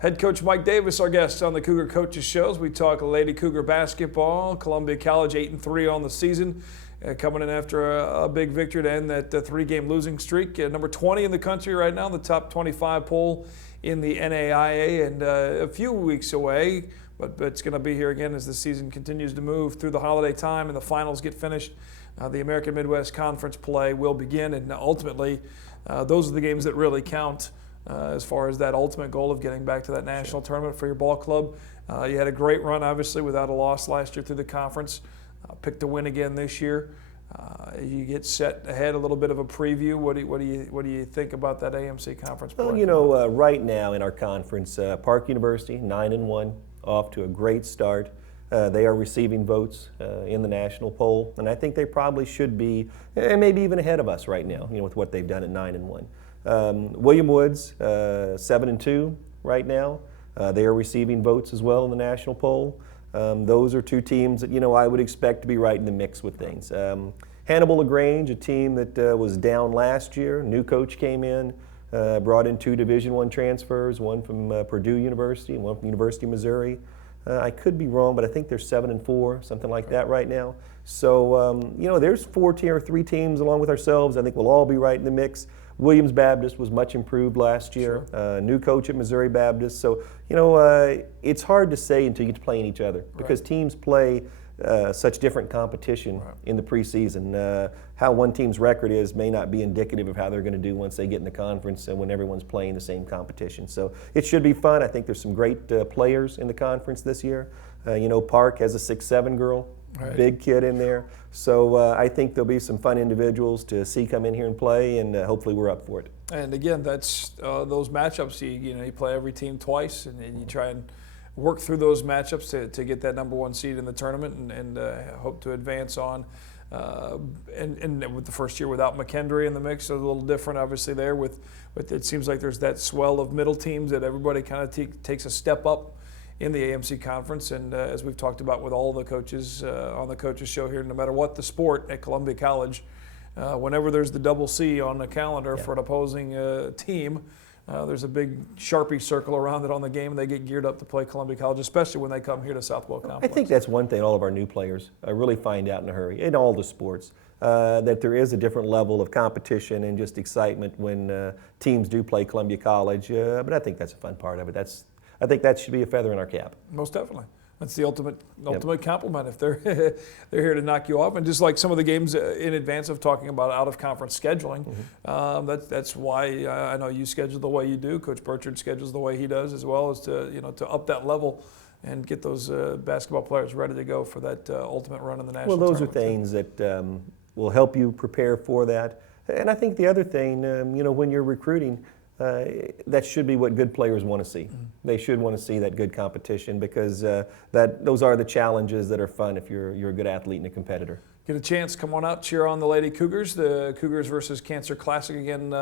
Head coach Mike Davis, our guest on the Cougar Coaches Shows. We talk Lady Cougar basketball. Columbia College 8-3 on the season, coming in after a big victory to end that three-game losing streak. Number 20 in the country right now, the top 25 poll in the NAIA, and a few weeks away, but it's going to be here again as the season continues to move through the holiday time and the finals get finished. The American Midwest Conference play will begin, and ultimately, those are the games that really count. As far as that ultimate goal of getting back to that national tournament for your ball club. You had a great run, obviously, without a loss last year through the conference. Picked to win again this year. You get set ahead, a little bit of a preview. What do you think about that AMC conference play? Well, right now in our conference, Park University 9-1, off to a great start. They are receiving votes in the national poll, and I think they probably should be, maybe even ahead of us right now. With what they've done at 9-1. William Woods, 7-2 right now. They are receiving votes as well in the national poll. Those are two teams that I would expect to be right in the mix with things. Hannibal LaGrange, a team that was down last year. New coach came in, brought in two Division I transfers, one from Purdue University and one from University of Missouri. I could be wrong, but I think they're 7-4, something like that right now. So, there's three teams along with ourselves. I think we'll all be right in the mix. Williams Baptist was much improved last year. Sure. New coach at Missouri Baptist. So, it's hard to say until you get to playing each other because teams play such different competition in the preseason. How one team's record is may not be indicative of how they're going to do once they get in the conference and when everyone's playing the same competition. So it should be fun. I think there's some great players in the conference this year. Park has a 6'7" girl. Big kid in there. So I think there'll be some fun individuals to see come in here and play, and hopefully we're up for it. And again, that's those matchups. You play every team twice, and you try and work through those matchups to get that number one seed in the tournament and hope to advance on. And with the first year without McKendree in the mix, so a little different obviously there. But it seems like there's that swell of middle teams that everybody kind of takes a step up in the AMC conference, and as we've talked about with all the coaches on the Coaches Show here, no matter what the sport at Columbia College, whenever there's the double C on the calendar for an opposing team, there's a big Sharpie circle around it on the game, and they get geared up to play Columbia College, especially when they come here to Southwell Complex. I think that's one thing all of our new players really find out in a hurry, in all the sports, that there is a different level of competition and just excitement when teams do play Columbia College, but I think that's a fun part of it. I think that should be a feather in our cap. Most definitely. That's the ultimate compliment if they're they're here to knock you off. And just like some of the games in advance of talking about out-of-conference scheduling, that's why I know you schedule the way you do. Coach Burchard schedules the way he does, as well as to up that level and get those basketball players ready to go for that ultimate run in the national tournament. Well, those are things that will help you prepare for that. And I think the other thing, when you're recruiting, that should be what good players want to see. They should want to see that good competition because those are the challenges that are fun if you're a good athlete and a competitor. Get a chance, come on out, cheer on the Lady Cougars. The Cougars versus Cancer Classic again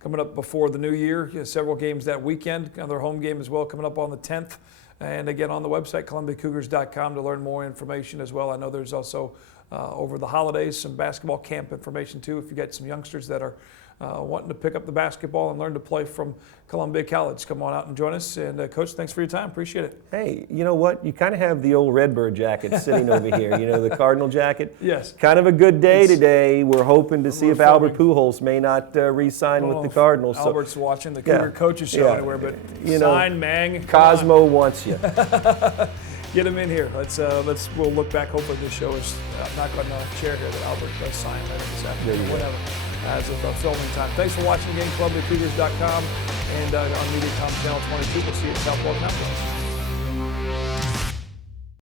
coming up before the new year. Several games that weekend. Another home game as well coming up on the 10th. And again, on the website, ColumbiaCougars.com to learn more information as well. I know there's also over the holidays some basketball camp information too if you got some youngsters that are wanting to pick up the basketball and learn to play from Columbia College. Come on out and join us. And Coach, thanks for your time. Appreciate it. Hey, you know what? You kind of have the old Redbird jacket sitting over here, the Cardinal jacket. Yes. Kind of a good day today. We're hoping to see if Albert Pujols may not re-sign with the Cardinals. Albert's watching the Cougar Coaches Show anywhere, but sign Mang. Cosmo wants you. Get him in here. We'll look back. Hopefully this show is knock on the chair here that Albert does sign later this afternoon. Whatever. As of filming time. Thanks for watching again, ColumbiaCougars.com and on MediaCom Channel 22. We'll see you at Southwell Complex.